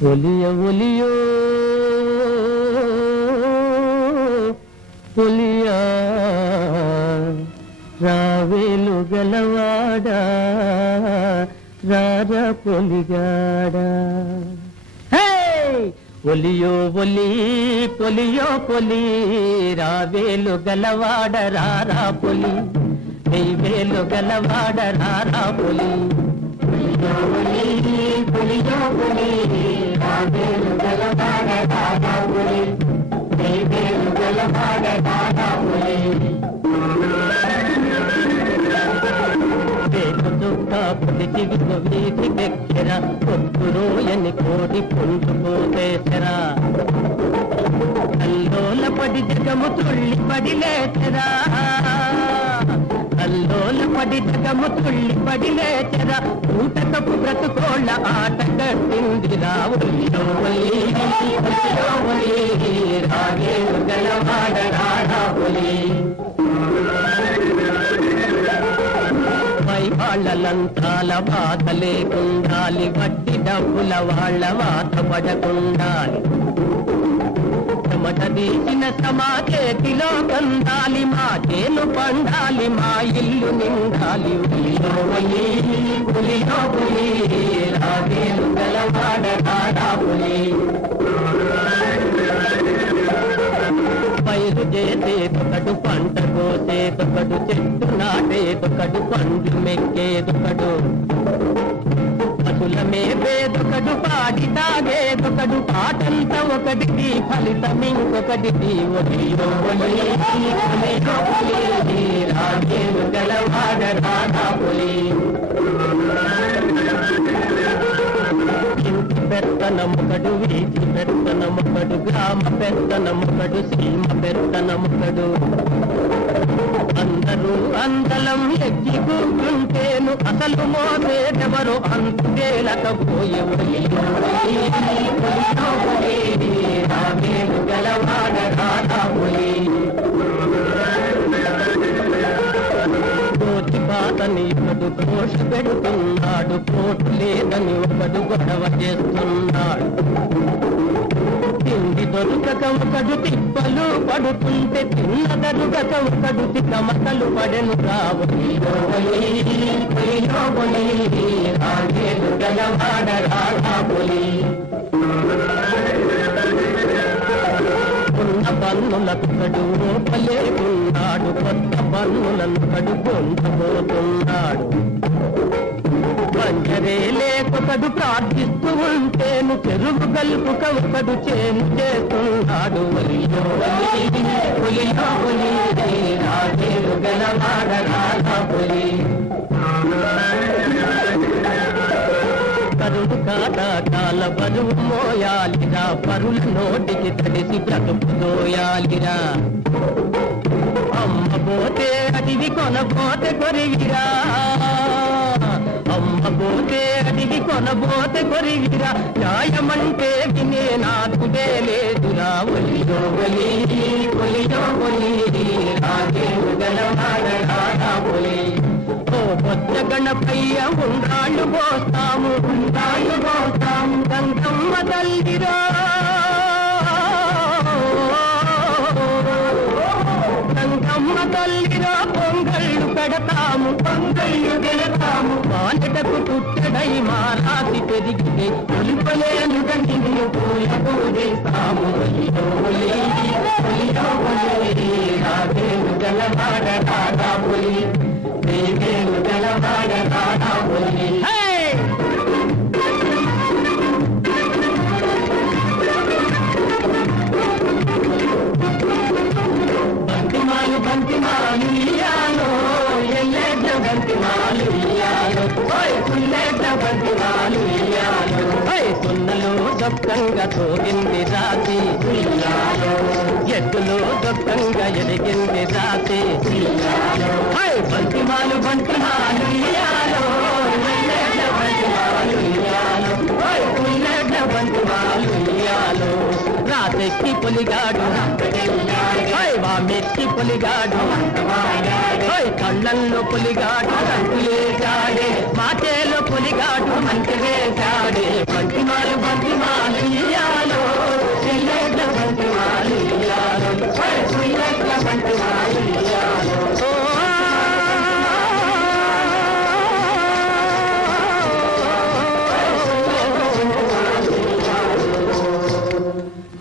ఒలియ oleo ఒలియా రావేలు గలవాడా రారా పొలిగాడా oleo Oli polio Poli రావేలు గలవాడ రారా పొలి వెయ్యేలు గలవాడ రారా పొలి ఒలియో ఒలి పొలియో పొలి రావేలు గలవాడ రారా పొలి వెయ్యేలు గలవాడ రారా పొలి పొలిచివిగో వీధి వెక్కెరా పొత్తురోయని కోడి పొందుకోసేసరా కల్లోల పడి జగము తుళ్ళి పడి లేచరా కల్లోల పడి జగము తుళ్ళి పడి లేచరా ఊటకపు బ్రతుకోళ్ళ ఆట కట్టిందిరా ఒలియో ఒలి ఒలియో ఒలి రావేలు గలవాడ రారా పొలి వాళ్ళంతాల బాధ లేకుండాలి వడ్డీ డబ్బుల వాళ్ళ వాత పడకుండాలి చెమట తీసిన సమాచేతిలో కందాలి మా చేను పండాలి మా ఇల్లు నిండాలి ఒలియో ఒలి ఒలియో ఒలి రావేలు గలవాడ రారా పొలి పైరు చేసేదొకడు పంట కోసేదొకడు చెట్టు నాటేదొకడు పండ్లు మెక్కేదొకడు పశుల మేపేదొకడు పాడి తాగేదొకడు పాటంత ఒకటికి ఫలితం ఇంకొకటికి ఒలియో ఒలి ఒలియో ఒలి రావేలు గలవాడ రారా పొలి పెత్తనముకడు వీధి పెత్తనముకడు గ్రామ పెత్తనముకడు సీమ పెత్తనముకడు అందరూ అందలం ఎక్కి కూర్చుంటేను అసలు మోసేదెవరు అంతేలకపోయే ఒలియో ఒలి రావేలు గలవాడ రారా పొలి బాధని ఒకడు కోష పెడుతున్నాడు కోటు లేదని ఒకడు గొడవ చేస్తున్నాడు తిండి దొరకక ఒకడు తిప్పలు పడుతుంటే తిన్న దొరకక ఒకడు తికమకలు పడెను రావొలియో ఒలి ఒలియో ఒలి రావేలు గలవాడ రారా పొలి ఉన్న పన్నులొకడు ఓపలేకున్నాడు కొత్త పన్నులొకడు పొందబోతున్నాడు పంచరే లేకొకడు ప్రార్థిస్తూ ఉంటేను చెరువు గల్పుక ఒకడు చేను చేస్తున్నాడు ఒలియో ఒలి ఒలియో ఒలి రావేలు గలవాడ రారా పొలి కరుడు కాటాల బరువు మోయాలిరా పరుల నోటికి తడిసి బ్రతుకు దోయాలిరా అమ్మబోతే అడివి కొనబోతే కొరివిరా అమ్మబోతే అడివి కొనబోతే కొరివిరా న్యాయమంటే వినే నాకుదే లేదురా ఒలియో ఒలి ఒలియో ఒలి రావేలు గలవాడ రారా పొలి బొచ్చ గణపయ్య ఉండ్రాళ్ళు పోస్తాము ఉండ్రాళ్ళు పోస్తాము గంగమ్మ తల్లిరా గంగమ్మ తల్లిరా పొంగళ్ళు పెడతాము పొంగళ్ళు పెడతాము బాలటకు పుట్టడై మా రాసి పెరిగితే ఒలిపలేను గంటిని పూల పూజిస్తాము ఒలియో ఒలి ఒలియో ఒలి రావేలు గలవాడ రారా పొలి వెయ్యేలు గలవాడ రారా పొలి బంతిమాలు బంతిమాలు ఇయ్యాలో ఎల్లెడ్డ బంతిమాలు ఇయ్యాలో పుల్లెడ్డ బంతిమాలు ఇయ్యాలో సున్నలో దొక్కంగా తోగింది రాతి ఇయ్యాలో ఎద్దులో దొక్కంగా ఎదిగింది రాతి ఇయ్యాలో బంతిమాలు బంతిమాలు ఇయ్యాలో ఎల్లెడ్డ బంతిమాలు ఇయ్యాలో పుల్లెడ్డ బంతిమాలు ఇయ్యాలో రాతెక్కి పొలిగాడు వామెక్కి పొలిగాడు కళ్ళల్లో పొలిగాడు కంకులేశాడే మాటేలో పొలిగాడు మంచి వేశాడే బంతిమాలు బంతిమాలు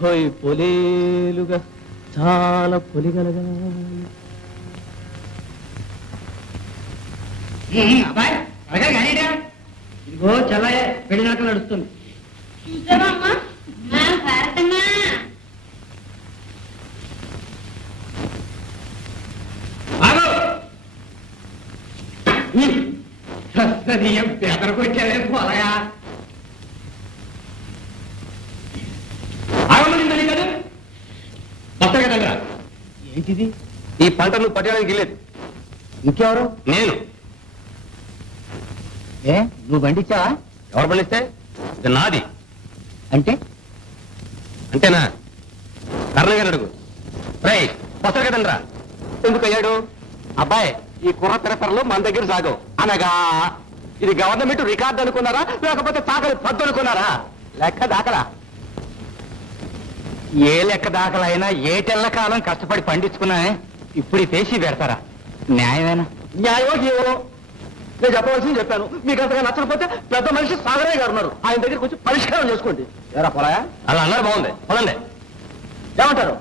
హోయ్ పొలేలుగా చాలా పొలిగలగా. అబ్బాయి అలాగే కానీ ఇదిగో చల్లయ్య పెళ్లి నాక నడుస్తుంది. బెదరకొచ్చావే పోలగా ఆగమని కదా వస్తా కదా. ఏంటిది? ఈ పంట నువ్వు పట్టడానికి వెళ్ళేది ఇంకెవరు? నేను. ఏ నువ్వు పండించావా? ఎవరు పండిస్తే ఇది నాది. అంటే అంతేనా? కర్ణగారు అడుగు. రై వస్తారు కదండ్రా. ఎందుకు అయ్యాడు అబ్బాయి? ఈ కుర్ర తిరపరలు మన దగ్గర సాగవు. అనగా ఇది గవర్నమెంట్ రికార్డు అనుకున్నారా, లేకపోతే సాగలు పద్దు అనుకున్నారా? లెక్క దాకలా. ఏ లెక్క దాకలైనా ఏటెళ్ల కాలం కష్టపడి పండించుకున్నా ఇప్పుడు ఈ పేసి పెడతారా? న్యాయమేనా? న్యాయమో జీవో నేను చెప్పవలసింది చెప్పాను. మీకు అంతగా నచ్చకపోతే పెద్ద మనిషి సాగరయ్య గారు ఉన్నారు, ఆయన దగ్గరికి వచ్చి పరిష్కారం చేసుకోండి. ఎరా పొలయా? అలా అన్నారు, బాగుంది. పదండి. ఏమంటారు?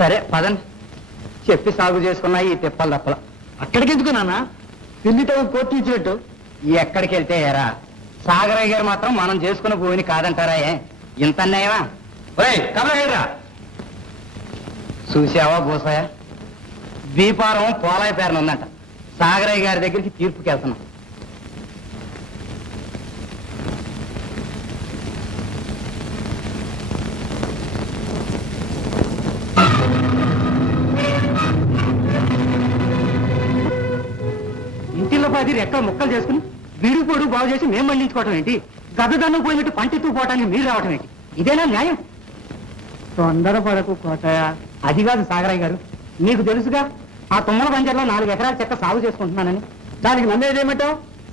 సరే పదండి. చెప్పి సాగు చేసుకున్నా ఈ తిప్పలు తప్పల. అక్కడికి ఎందుకు నాన్న? పిల్లితో కోర్టు ఇచ్చినట్టు. ఎక్కడికి వెళ్తే ఎరా? సాగరయ్య గారు మాత్రం మనం చేసుకున్న భూమిని కాదంటారా? ఇంత అన్యాయమా? కమలరా చూసావా భూసాయ, దీపారం పోలాయి పేరున ఉందంట. సాగరయ్య గారి దగ్గరికి తీర్పుకి వెళ్తున్నాం. ఇంటిలో పది రెక్కలు ముక్కలు చేసుకుని వీడు పొడు బాగు చేసి మేము పండించుకోవటం ఏంటి? గదదన్ను పోయినట్టు పంటెత్తు పోవటానికి మీరు రావటం ఏంటి? ఇదేనా న్యాయం? తొందరపడకు కోటయ్య. అది కాదు సాగరయ్య గారు, నీకు తెలుసుగా ఆ తుమ్మల బంజర్లో 4 ఎకరాల చెక్క సాగు చేసుకుంటున్నానని. దానికి నన్నేదేమిటో?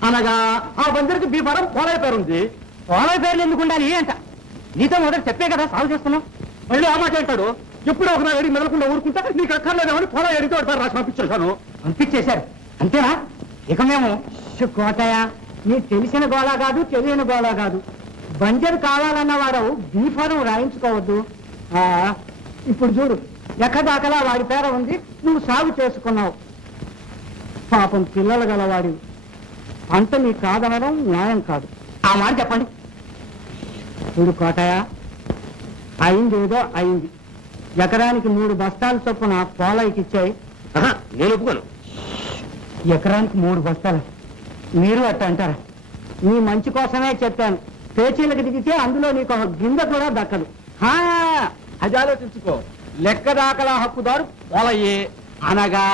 అనగా ఆ బందరికి బీఫారం పోలాయి పేరు ఉంది. పోలాయి పేర్లు ఎందుకు ఉండాలి అంట? నీతో మొదటి చెప్పే కదా సాగు చేస్తున్నావు. మళ్ళీ ఆ మాట అంటాడు. ఎప్పుడో ఒక అడిగి మెదలకుండా ఊరుకుంటా నీకు అక్కర్లేదేమని పోలాయి అడిగితే వాడి పేరు రాసి పంపించేశాను. పంపించేశారు అంతేనా? ఇక మేము కోటయ్య, నీకు తెలిసిన గోళా కాదు, తెలియని గోళా కాదు. బంజరు కావాలన్న వాడు బీఫారం రాయించుకోవద్దు. ఇప్పుడు చూడు, ఎక్కదాకలా వాడి పేర ఉంది, నువ్వు సాగు చేసుకున్నావు. పాపం పిల్లలు గలవాడి పంట నీకు కాదనడం న్యాయం కాదు. ఆ మాట చెప్పండి. చూడు కోటయ్య, అయింది ఏదో అయింది. ఎకరానికి 3 బస్తాలు చొప్పున పోలాయికి ఇచ్చాయి. నేను ఒప్పుకోను. ఎకరానికి 3 బస్తాలు మీరు అట్ట అంటారా? నీ మంచి కోసమే చెప్పాను. పేచీలకు దిగితే అందులో నీకు ఒక గింజ కూడా దక్కదు. అది ఆలోచించుకో. లెక్క దాఖలా హక్కుదారు పోలయ్యే. అనగా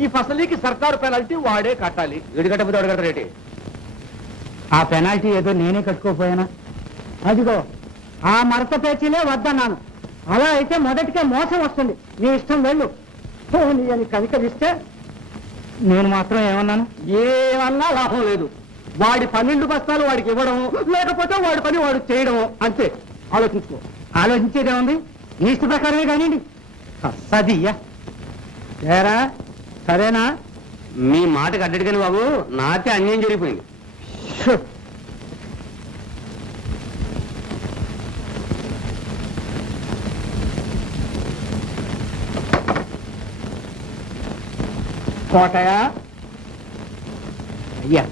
ఈ ఫసలీకి సర్కారు పెనాల్టీ వాడే కట్టాలి. వీడు కట్టకపోతే వాడు కట్టరేటి? ఆ పెనాల్టీ ఏదో నేనే కట్టుకోపోయానా? అదిగో ఆ మరత పేచీలే వద్దన్నాను. అలా అయితే మొదటికే మోసం వస్తుంది. నీ ఇష్టం వెళ్ళు. నీ అని కనికరిస్తే నేను మాత్రం ఏమన్నాను? ఏమన్నా లాభం లేదు. వాడి 12 బస్తాలు వాడికి ఇవ్వడము, లేకపోతే వాడి పని వాడు చేయడము, అంతే. ఆలోచించుకో. ఆలోచించేదే ఉంది. నీ ఇష్ట ప్రకారమే కానివ్వండి. సదియ్యా ఏరా, సరేనా? మీ మాటకు అడ్డడు కానీ బాబు, నాకే అన్యాయం జరిగిపోయింది. కోటయ్య, అయ్యా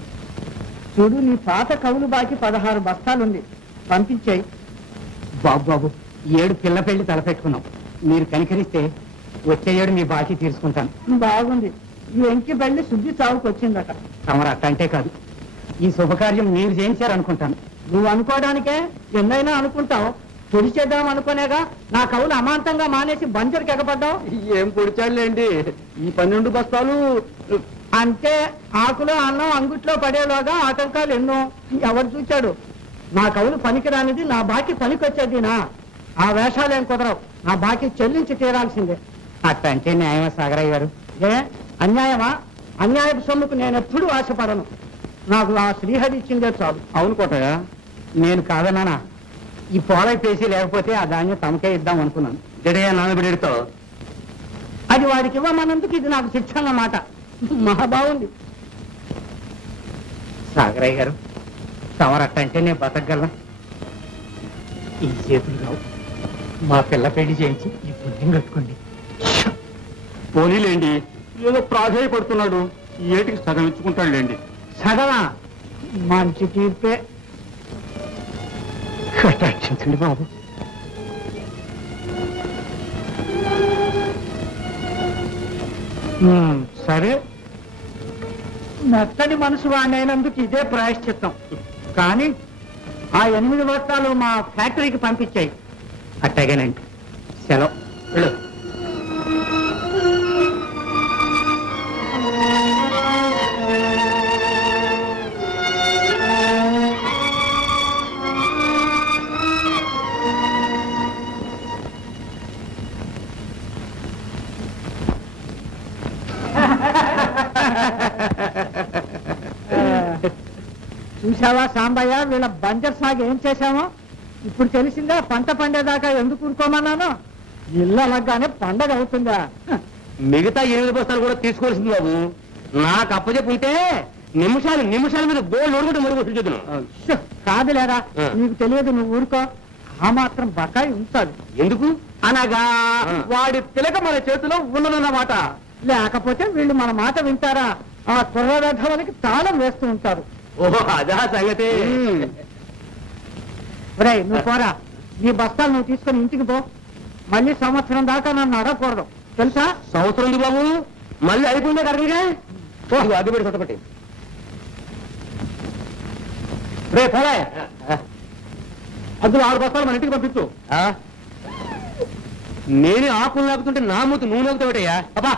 చూడు, నీ పాత కవులు బాకి 16 బస్తాలుంది, పంపించాయి. బాబు 7 పిల్ల పెళ్లి తలపెట్టుకున్నాం. మీరు కనికరిస్తే వచ్చే ఏడు మీ బాకీ తీర్చుకుంటాను. బాగుంది. ఈ ఎంకి పెళ్లి శుద్ధి చావుకు వచ్చిందట. తమరు అట్టంటే కాదు, ఈ శుభకార్యం మీరు చేయించారనుకుంటాను. నువ్వు అనుకోవడానికే ఎన్నైనా అనుకుంటావు. పొడిచేద్దాం అనుకునేగా నా కవులు అమాంతంగా మానేసి బంజరుకి ఎగపడ్డావు. ఏం పొడిచాడులేండి, ఈ 12 బస్తాలు అంటే ఆకులో అన్నం అంగుట్లో పడేలాగా ఆటంకాలు ఎన్నో. ఎవరు చూచాడు? నా కవులు పనికిరానిది నా బాకీ పనికొచ్చేదినా? ఆ వేషాలేం కుదరవు. నా బాకీ చెల్లించి తీరాల్సిందే. అట్టంటే న్యాయమా సాగరయ్య గారు? ఏ అన్యాయమా? అన్యాయపు సొమ్ముకు నేను ఎప్పుడూ ఆశపడను. నాకు ఆ శ్రీహరి ఇచ్చిందే చాలు. అవును కోటయ్య, నేను కాదన్నానా? ఈ పోలై పేసి లేకపోతే ఆ ధాన్యం తమకే ఇద్దాం అనుకున్నాను. జడయ్య నాన్నబిడితో అది వాడికి ఇవ్వమన్నందుకు ఇది నాకు శిక్ష అన్నమాట. మహా బాగుంది. సాగరయ్య గారు, తమరట్టంటే నేను బతకగలను. ఈ చేతులు రావు. మా పిల్ల పెళ్లి చేయించి ఈ పుణ్యం కట్టుకోండి. పోనీలేండి, ఏదో ప్రాధాయపడుతున్నాడు, ఈ ఏటికి సగం ఇచ్చుకుంటాడులేండి. సగమా? మంచి తీర్పే. కటాక్షించండి బాబు. సరే, మెత్తని మనసు వాడినందుకు ఇదే ప్రాయశ్చిత్తం. కానీ ఆ 8 బస్తాలు మా ఫ్యాక్టరీకి పంపించాయి. అట్టగేనండి, సెలవు. వెళ్ళు. చూసావా సాంబయ్య, వీళ్ళ బంజర్ సాగు ఏం చేశామో ఇప్పుడు తెలిసిందా? పంట పండేదాకా ఎందుకు ఊరుకోమన్నాను? ఇల్లు అనగానే పండగ అవుతుందా? మిగతా 8 బస్తాలు కూడా తీసుకోవాల్సింది బాబు. నాకు అప్పచెప్పుంటే నిమిషాల మీద గోల్డ్ ఓడుకుంటే మరి వసూలు చేద్దాను. కాదులేరా, నీకు తెలియదు, నువ్వు ఊరుకో. ఆ మాత్రం బకాయి ఉంచాలి. ఎందుకు? అనగా వాడి తిలక మన చేతిలో ఉన్నదన్నమాట. లేకపోతే వీళ్ళు మన మాట వింటారా? ఆ కుర్రవేధవులకి తాళం వేస్తూ ఉంటారు. ఓహో, అదా సంగతి. ఒరేయ్, నువ్వు పోరా. నీ బస్తాలు నువ్వు తీసుకొని ఇంటికి పో. మళ్ళీ సంవత్సరం దాకా నన్ను అడగకూడదు, తెలుసా? సంవత్సరం ఉంది బాబు, మళ్ళీ అయిపోయిందా కరెక్ట్గా? అగ్గి పెట్టి చుట్టపట్టి రే పోలే, అందులో 6 బస్తాలు మన ఇంటికి పంపించు. నేనే ఆకులు లాగుతుంటే నా మూత నువ్వు లాగుతావుటయ్యా. అబ్బా,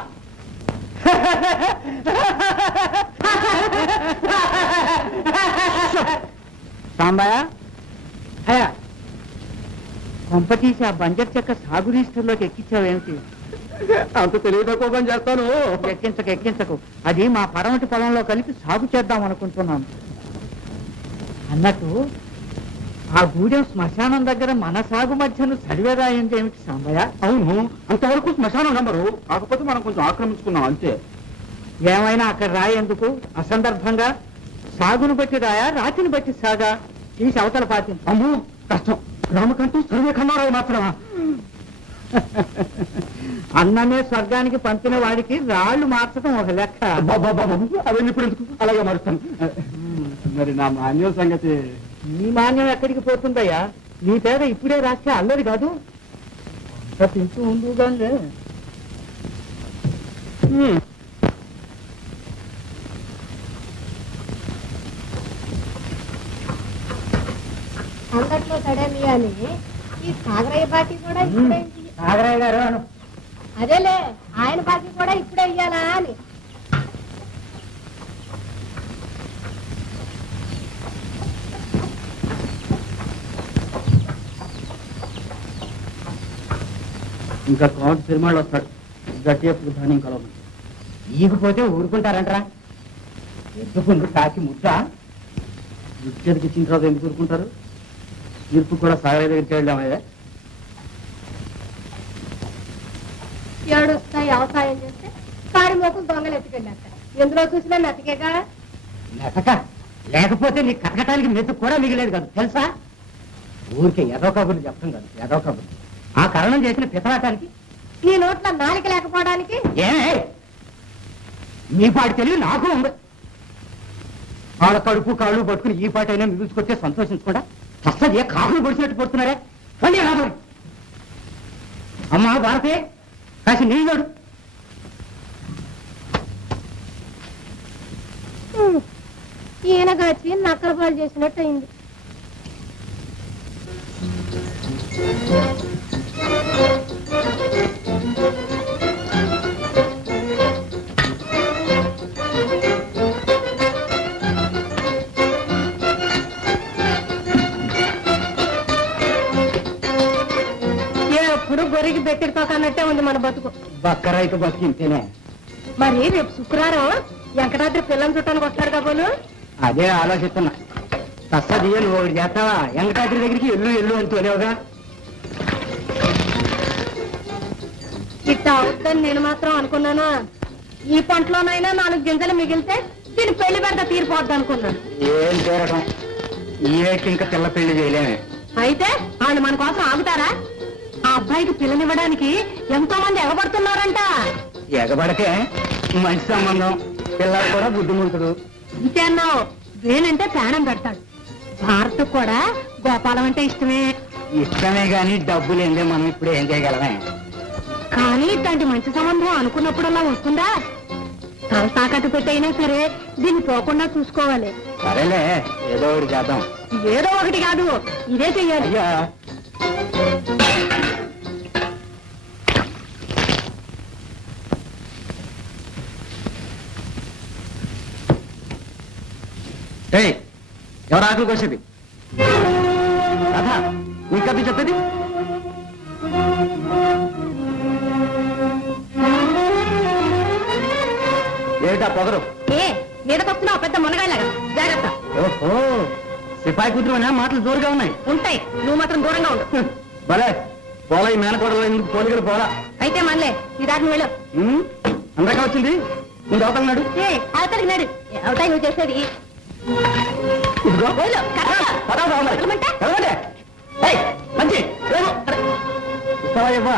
సాంబయ్య, అయ్యా, కొంప తీసి ఆ బంజర్ చెక్క సాగు రిజిస్టర్లోకి ఎక్కించావేమిటి? అంత తెలివి తక్కువ పని చేస్తాను. ఎక్కించకు. అది మా పడమటి పొలంలో కలిపి సాగు చేద్దాం అనుకుంటున్నాను. అన్నట్టు ఆ గూడెం శ్మశానం దగ్గర మన సాగు మధ్యను సరివేదాయింది ఏమిటి సాంబయ్య? అవును, అంతవరకు శ్మశానం నంబరు, కాకపోతే మనం కొంచెం ఆక్రమించుకున్నాం అంతే. ఏమైనా అక్కడ రాయి ఎందుకు అసందర్భంగా? సాగును బట్టి రాయా, రాతిని బట్టి సాగా? తీసి అవతల పాతి. అమ్మో కష్టం, గ్రామకంటూ సర్వే ఖండారాయి మాత్రమా? అన్నమే స్వర్గానికి పంపిన వాడికి రాళ్లు మార్చడం ఒక లెక్క. అవన్నీ ఇప్పుడు ఎందుకు, అలాగే మారుస్తాను. మరి నా మాన్యం సంగతి? నీ మాన్యం ఎక్కడికి పోతుందయ్యా? నీ పేద ఇప్పుడే రాస్తే అల్లరి కాదు. తింటూ ఉండుగానే. అంగట్లో సడమి అని ఈ సాగరయ్య బాకీ కూడా ఇప్పుడే నాగరాయ గారు అను. అదేలే, ఆయన బాకీ కూడా ఇప్పుడే ఇయ్యాలా అని. ఇంకా కోటి సినిమాలు వస్తాడు, గట్టి ధాన్యం కలవదు. ఈగిపోతే ఊరుకుంటారంటరా? ఎత్తుకుందు కాకి ముద్ద. విద్యకి ఇచ్చిన తర్వాత ఎందుకు ఊరుకుంటారు? తీర్పు కూడా సాగర దగ్గర చేయడమయ్యా. ఏడుస్తాయి వ్యవసాయం చేస్తే కారి మోకులు దొంగలు ఎత్తుకెళ్ళేస్తారు. ఎందులో చూసినా మెతకేగా. మెతక లేకపోతే నీ కటకటానికి మెతుకు కూడా మిగిలేదు కాదు, తెలుసా? ఊరికే ఎదో కబుర్లు చెప్పడం కాదు, ఎదో కబుర్లు. ఆ కారణం చేసిన పితరాటానికి నీ నోట్లో నాలిక లేకపోవడానికి ఏమే మీ పాటి తెలివి నాకు ఉంది. వాళ్ళ కడుపు కాళ్ళు పట్టుకుని ఈ పాటైనా మిగుల్చుకొచ్చే సంతోషించకుండా అసలు కాళ్ళు పొడిచినట్టు పడుతున్నారే. అమ్మా భారతే, కాసి నీళ్ళు. ఈయన కాచి నక్కల పాలు చేసినట్టు అయింది. ఎప్పుడు గొర్రెకి బెట్టిడిపోకన్నట్టే ఉంది మన బతుకు. బక్క రైతు బతికింతేనే. మరి రేపు శుక్రవారం వెంకటాద్రి పిల్లలు చుట్టానికి వస్తాడు కాబోలు. అదే ఆలోచిస్తున్నా. తస్సదియ్య నువ్వు ఒకటి చేస్తావా? వెంకటాద్రి దగ్గరికి ఎల్లు అంటూనేవుగా. ఇట్టా అవుద్దని నేను మాత్రం అనుకున్నానా? ఈ పంటలోనైనా 4 గింజలు మిగిలితే దీని పెళ్లి పెద్ద తీరిపోద్ది అనుకున్నాను. ఏం చేరటం, ఈ ఏటి ఇంకా పిల్ల పెళ్లి చేయలేమే. అయితే ఆ వాళ్ళు మన కోసం ఆగుతారా? ఆ అబ్బాయికి పిల్లనివ్వడానికి ఎంతో మంది ఎగబడుతున్నారంట. ఎగబడకే మంచి సంబంధం, పిల్లలు కూడా బుద్ధిమంతుడు. ఇంతే అన్నావు, వేనంటే ప్రాణం పెడతాడు. భారత్ కూడా గోపాలం అంటే ఇష్టమే. ఇష్టమే గాని డబ్బు లేదే మనం ఇప్పుడు ఏం చేయగలమే. కానీ ఇట్లాంటి మంచి సంబంధం అనుకున్నప్పుడల్లా వస్తుందా? తల తాకట్టు పెట్టయినా సరే దీన్ని పోకుండా చూసుకోవాలి. సరేలే, ఏదో ఒకటి చేద్దాం. ఏదో ఒకటి కాదు, ఇదే చెయ్యాలి. అయ్యా ఎవరు ఆకులు కోసేది? రాధా, నీ కథ చెప్పేది. ఏమిటా పొగరు? ఏ మీదకొస్తున్నావు పెద్ద మునగాయలాగా, జాగ్రత్త. ఓహో, సిపాయి కూతురు మాటలు జోరుగా ఉన్నాయి. ఉంటాయి, నువ్వు మాత్రం దూరంగా ఉండు. భలే పోలా, ఈ మేనకోడలో ఎందుకు పోలికలు పోలా. అయితే మనలే ఈ దారిని వెళ్ళు. అందరికా వచ్చింది, ముందు అవుతున్నాడు. ఏ అవతలికి నడు. అవుతాయి నువ్వు చేసేది. ఇదిగో వెళ్ళు, కరెక్ట్గా. వదలమంటే? మంచి ఇస్తావా ఇవ్వా?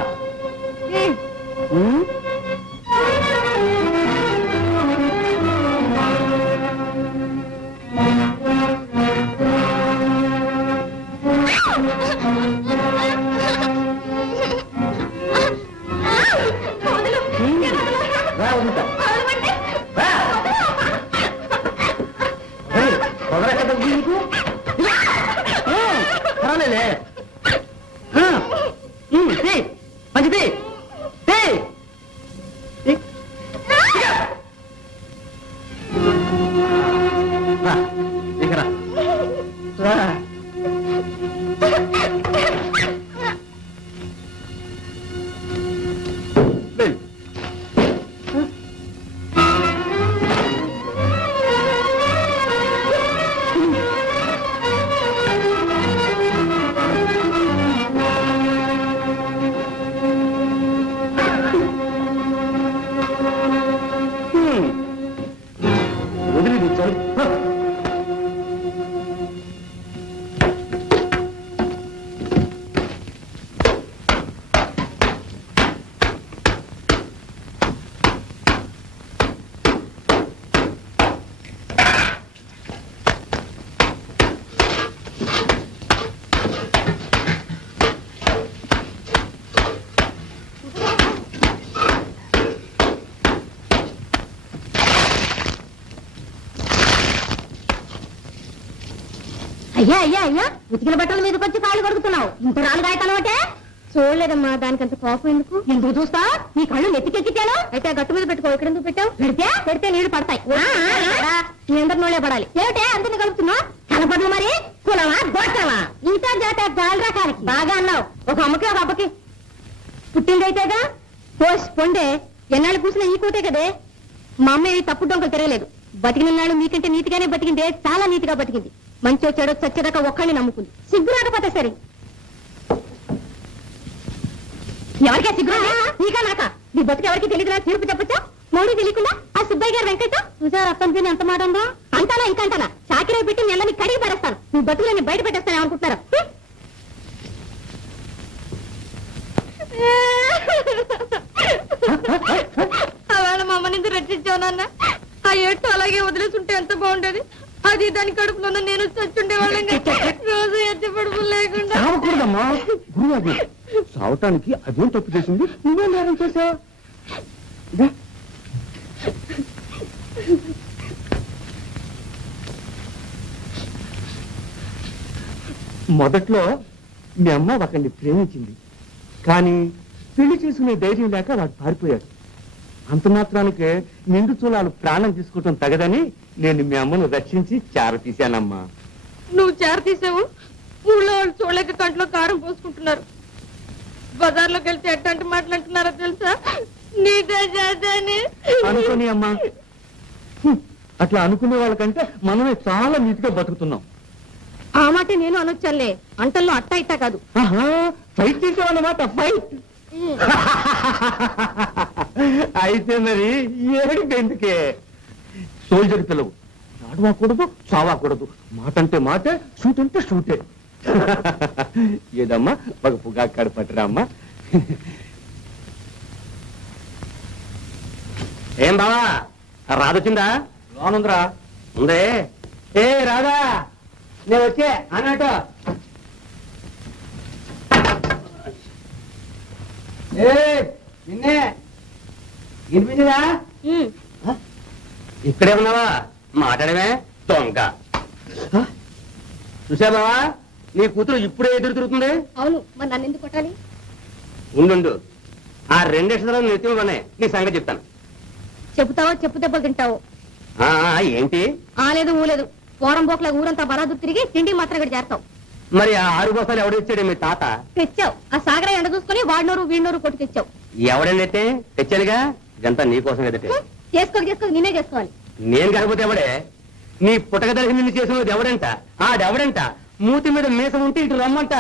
రా, వదులుతా. రా. పొగరెక్కడ తగ్గింది నీకు? పర్వాలేదే. మంచిది. రా. వదిలి చాలు. అయ్యా అయ్యా అయ్యా, ఉతికిన బట్టల మీద వచ్చి కాళ్ళు కొడుకుతున్నావు. ఇంత రాళ్ళు కాయతానవటే. చూడలేదమ్మా, దానికంత కోపం ఎందుకు? ఎందుకు చూస్తా? నీ కళ్ళు నెత్తికెక్కిచ్చాను. అయితే ఆ గట్టు మీద పెట్టుకో. ఇక్కడ ఎందుకు పెట్టావు? పెడితే నీళ్లు పడతాయి. నీ అందరి నోళ్ళే పడాలి. ఏమిటే అందరిని కలుపుతున్నా? కనపడలు మరి కులమా గోత్రమా? ఈతా జాత గాలి రకానికి బాగా అన్నావు. ఒక అమ్మకి ఒక అబ్బకి పుట్టిందైతేగా. పోస్ పొండే ఎన్నాళ్ళు కూర్చున్నా ఈ కూతే కదే. మా అమ్మ తప్పుడు డొంకలు తిరగలేదు. బతికినన్నాళ్ళు మీకంటే నీతిగానే బతికిందే, చాలా నీతిగా బతికింది. మంచి వచ్చాడో చచ్చేదాకా ఒక్కడిని నమ్ముకుంది. సిగ్గు రాకపోతే సరే. ఎవరికే సిగ్గు? నీకా నాకా? నీ బతుకు ఎవరికి తెలియదు. నా తీర్పు చెప్పచ్చా? మౌడి తెలియకుండా ఆ సుబ్బయ్య గారు వెంకట చూసారు అప్పని ఎంత మాట ఉందో. అంటానా ఇంకంటానా? చాకిరే పెట్టి నెలని కడిగి పడేస్తాను. నీ బతుకులని బయట పెట్టేస్తాను అనుకుంటున్నారా? అవాళ మా అమ్మ నుంచి రక్షించావు నాన్న. ఆ ఏట్టు అలాగే వదిలేసుంటే ఎంత బాగుండేది. అది దాని కడుపులో నేను చచ్చుండే వాళ్ళం. రోజు ఎత్తి పడుపు లేకుండా. సావకూడదమ్మా, గురువు సావటానికి అదేం తప్పు చేసింది, నువ్వేం నేరం చేశావు? మొదట్లో మీ అమ్మ ఒకరిని ప్రేమించింది, కానీ పెళ్లి చేసుకునే ధైర్యం లేక వాడు పారిపోయాడు. అంత మాత్రానికే నిండు చూలాలు ప్రాణం తీసుకోవటం తగదని నేను మీ అమ్మను రక్షించి చేర తీశానమ్మా. నువ్వు చేర తీసావు. ఊళ్ళో వాళ్ళు చూడలేక కంట్లో కారం పోసుకుంటున్నారు. బజార్లోకి వెళ్తే ఎట్లాంటి మాట్లాడుతున్నారో తెలుసా? నీదే చేతని అనుకుని అమ్మా, అట్లా అనుకునే వాళ్ళకంటే మనమే చాలా నీతిగా బతుకుతున్నాం. ఆ మాట నేను అనొచ్చానులే. అంటల్లో అట్టా ఇట్టా కాదు. ఫైట్ చేసావన్నమాట, ఫైట్. అయితే మరి ఏడికి ఎందుకే? సోల్జర్ పిల్లవు, ఆడవాకూడదు చావాకూడదు. మాట అంటే మాటే, షూట్ అంటే షూటే. ఏదమ్మా ఒక పుగాకాడు పట్టురా అమ్మా. ఏం బావా రాదొచ్చిందా? లోనుందిరా. ఉందే. ఏ రాదా నేను వచ్చే అన్నట్టు నిన్నే వినిపించదా? ఇక్కడే ఉన్నావా? మాట్లాడమే దొంగ. చూసా బావా నీ కూతురు ఇప్పుడే ఎదురు తిరుగుతుంది. అవును, మరి నన్ను ఎందుకు కొట్టాలి? ఉండు ఆ రెండేళ్ళ నెత్తిమనే నీ సంగతి చెప్తాను. చెబుతావో చెప్పు దెబ్బలు తింటావో. ఏంటి? ఆలేదు ఊలేదు, పోరం బోట్ల ఊరంతా బరాదు తిరిగి తిండి మాత్రం ఇక్కడ చేస్తావు. మరి ఆ 6 బస్తాలు ఎవడిచ్చాడు? మీ తాత తెచ్చావు. ఆ సాగర ఎండ చూసుకుని వాడినోరు వీడినోరు కొట్టి తెచ్చావు. ఎవడనైతే తెచ్చాలిగా. ఇదంతా నీకోసం ఎదటే. చేసుకోవాలి నేనే చేసుకోవాలి. నేను కాకపోతే ఎవడే? నీ పుట్టక తెలిసి నిన్ను చేసినది ఎవడంట? ఆడెవడంట? మూతి మీద మీసం ఉంటే ఇటు రమ్మంట.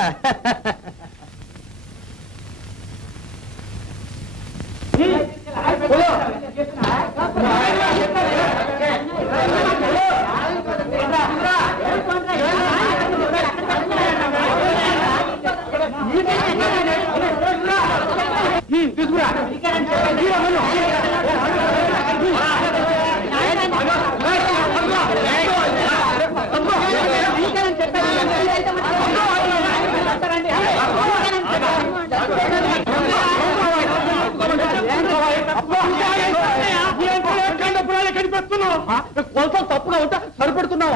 తప్పుగా ఉంటా సరిపెడుతున్నావు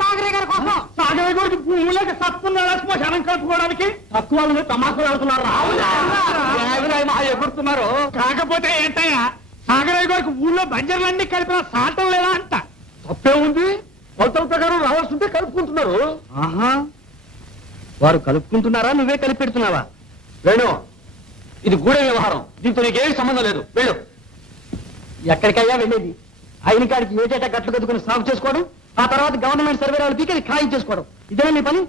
సాగరే గారి కోసం. సాగరే గారికి భూములకి సత్తున్నాడా శ్మశానం కలుపుకోవడానికి? తక్కువ తమాకులు ఆడుతున్నారు, ఎగురుతున్నారు. కాకపోతే ఏంటయ్యా, సాగరయ్య గారికి ఊళ్ళో బంజర్లన్నీ కలిపిన సాటం లేదా అంట. తప్పే ఉంది, కొలతల ప్రకారం రావాల్సింటే కలుపుకుంటున్నారు. వారు కలుపుకుంటున్నారా? నువ్వే కలిపి పెడుతున్నావా? వేణు, ఇది గూఢ వ్యవహారం, దీంతో నీకేం సంబంధం లేదు. వెళ్ళు. ఎక్కడికయ్యా వెళ్ళేది? అయిన కాడికి ఏటేటా గట్లు కట్టుకుని సాగు చేసుకోవడం, ఆ తర్వాత గవర్నమెంట్ సర్వేరాలు పీకి ఖాయం చేసుకోవడం, ఇదేనా మీ పని?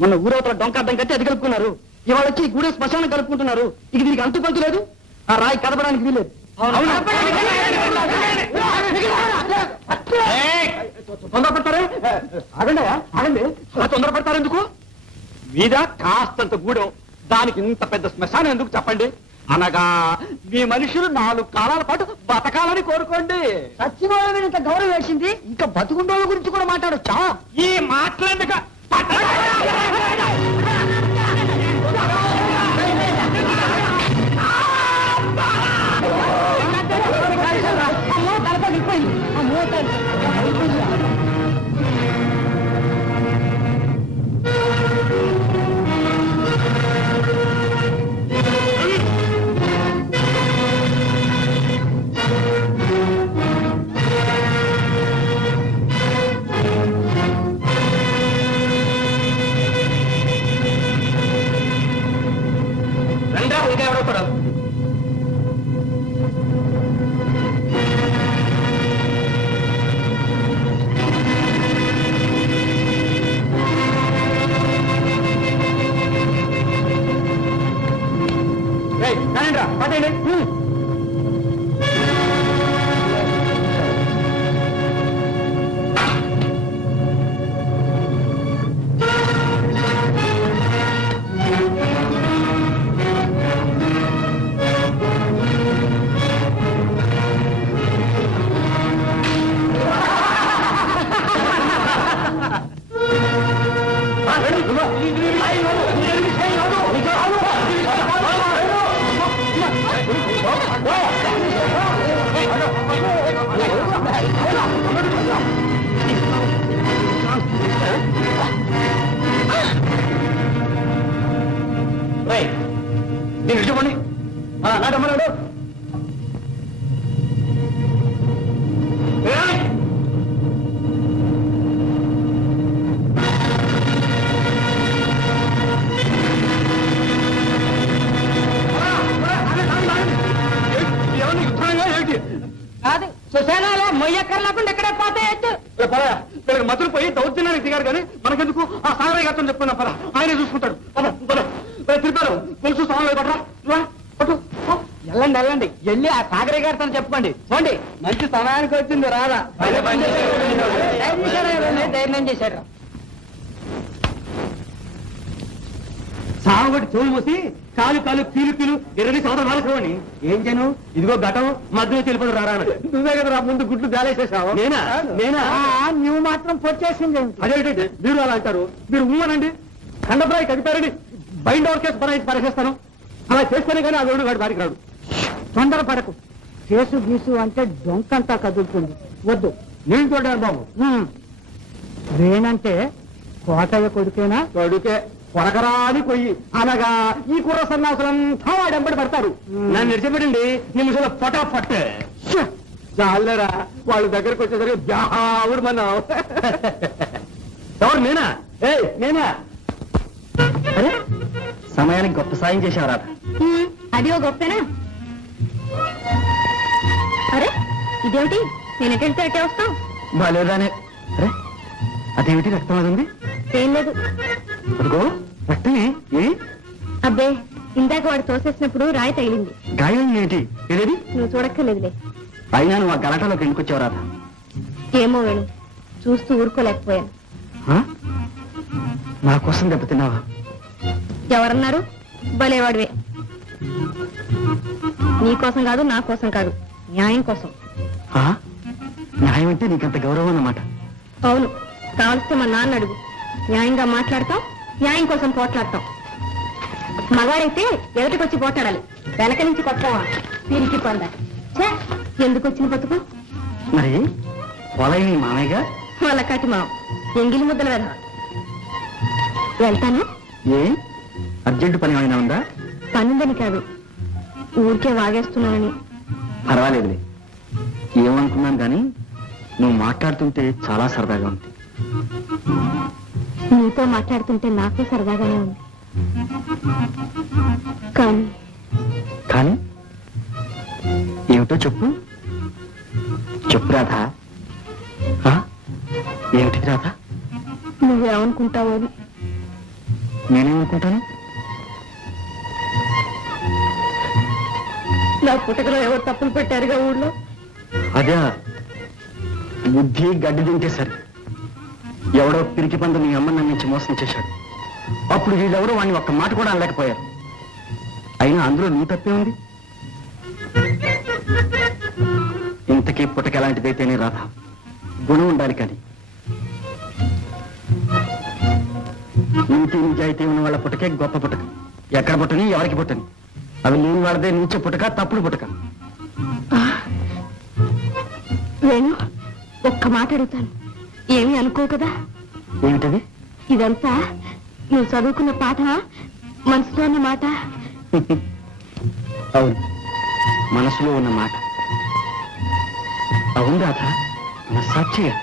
మొన్న ఊరవతల డొంకార్థం కట్టి అది కలుపుకున్నారు, ఇవాళ వచ్చి గూడె శ్మశానం కలుపుకుంటున్నారు. ఇక దీనికి అంతు పంతు లేదు, ఆ రాయి కదపడానికి వీలేదు. తొందరపడతారే? ఆగండి ఆగండి, అలా తొందరపడతారు ఎందుకు? మీద కాస్తంత గూడెం, దానికి ఇంత పెద్ద శ్మశానం ఎందుకు చెప్పండి? అనగా మీ మనుషులు 4 కాలాల పాటు బతకాలని కోరుకోండి. సచ్చిన వాళ్ళ మీద ఇంత గౌరవం వేసింది, ఇంకా బతుకుండోళ్ళ గురించి కూడా మాట్లాడొచ్చా? ఈ మాట్లాడక ఇంకా ఎవడో కూడా పదండి. నేను ఇష్టపడి నాటమ్మన్నాడు. కాదు, శ్మశానాలే మొయ్యక్కర్లేకుండా ఎక్కడే పోతే వీళ్ళకి మధురు పోయి దౌర్జన్యానికి దిగారు కానీ మనకెందుకు? ఆ సాగరయ్య గారితో చెప్పుకున్నా పద, ఆయనే చూసుకుంటాడు. తిరిపారు తెలుసు సాగరయ్య పట్రా పట్టు. వెళ్ళండి వెళ్ళండి, వెళ్ళి ఆ సాగరయ్య గారితో చెప్పుకోండి. పోండి, మంచి సమయానికి వచ్చింది రాదా. ధైర్యం చేశారు. సాగుబడి చెవులు మూసి కాలు కాలు పీలు పీలు 20 సంవత్సరాలు వాడుకోండి. ఏం చేయను? ఇదిగో ఘటం మధ్యలో తెలిపదు రారా. నువ్వే కదా ముందు గుడ్లు జాలేసేసావు. నేనా నేనా నువ్వు మాత్రం పొచ్చేసింది. అదేంటంటే మీరు అలా అంటారు. మీరు ఊమనండి, కండప్రాయి కదిపారని బైండ్ ఓవర్ కేసు పరేసేస్తాను. అలా చేసుకునే కానీ ఆ రోడ్డు వాడి వారికి రాడు. తొందరపడకు. కేసు గీసు అంటే డొంకంతా కదులుతుంది. వద్దు. నేను చూడాను బాబు. వేనంటే కోటయ్య కొడుకేనా? కొడుకే కొరకరాని కొయ్యి అనగా ఈ కుర్ర సన్నాసులంతా వాడెంబడి పడతారు. నన్ను నిడిచిపెట్టండి, నిమిషంలో పటాపట్. చాలరా వాళ్ళ దగ్గరకు వచ్చేసరికి బ్యావుడు మన ఎవరు నేనా? నేనా? అరే సమయానికి గొప్ప సాయం చేసేవారా? అది ఓ గొప్పనా? అరే ఇదేమిటి, నేను ఎటెళ్తే అట్టే వస్తావు? బాలేదానే. అరే అదేమిటి రక్తం అది ఉంది? ఏం లేదు. అదిగో రక్తమే. ఏ అబ్బే, ఇందాక వాడు తోసేసినప్పుడు రాయి తగిలింది. గాయం ఏంటి? ఏదేది? నువ్వు చూడక్కర్లేదులే. అయినా నువ్వు ఆ గలాటలోకి ఎందుకొచ్చావు రాధ? ఏమో వేణు, చూస్తూ ఊరుకోలేకపోయాను. నా కోసం దెబ్బతిన్నావా? ఎవరన్నారు? భలేవాడివే. నీ కోసం కాదు, నా కోసం కాదు, న్యాయం కోసం. న్యాయం అంటే నీకంత గౌరవం అన్నమాట. అవును, కావలిస్తే మా నాన్న అడుగు. న్యాయంగా మాట్లాడతాం, న్యాయం కోసం పోట్లాడతాం. మగాడైతే ఎదుటికొచ్చి పోట్లాడాలి, వెనక నుంచి కొట్టవా తిరిగి పొంద. ఎందుకు వచ్చిన బతుకు? మరి పొలై నీ మామయ్యగా వాళ్ళ కాటి మా ఎంగిలి ముద్దల వెధ. వెళ్తాను. ఏ అర్జెంటు పని ఏమైనా ఉందా? పనుందని కాదు, ఊరికే వాగేస్తున్నానని. పర్వాలేదులే. ఏమనుకున్నాను కానీ నువ్వు మాట్లాడుతుంటే చాలా సరదాగా ఉంది. నీతో మాట్లాడుతుంటే నాకు సరదాగానే ఉంది. కానీ కానీ ఏమిటో చెప్పు. చెప్పు రాధా. ఏమిటి రాధా? నువ్వేమనుకుంటావు అని. నేనేమనుకుంటాను? నా పుట్టకలో ఎవరు తప్పులు పెట్టారుగా ఊళ్ళో. అదే బుద్ధి గడ్డి తింటేసరి ఎవడో పిరికి పండు నీ అమ్మ నుంచి మోసం చేశాడు. అప్పుడు వీళ్ళెవరో వాడిని ఒక్క మాట కూడా అనలేకపోయారు. అయినా అందులో నీ తప్పే ఉంది. ఇంతకీ పుట్టక ఎలాంటిదైతేనే రాధా, గుణం ఉండాలి. కానీ నీతి నిజాయితీ ఉన్న వాళ్ళ పుట్టకే గొప్ప పుట్టక. ఎక్కడ పుట్టని, ఎవరికి పుట్టని, అవి లేని వాళ్ళదే నీచే పుట్టక, తప్పుడు పుట్టక. వేణు, ఒక్క మాట అడుగుతాను, ఏమీ అనుకో కదా? ఏమిటది? ఇదంతా నువ్వు చదువుకున్న పాఠ, మనసులో ఉన్న మాట? అవును, మనసులో ఉన్న మాట. అవును రాధ, మన సాక్షిగా.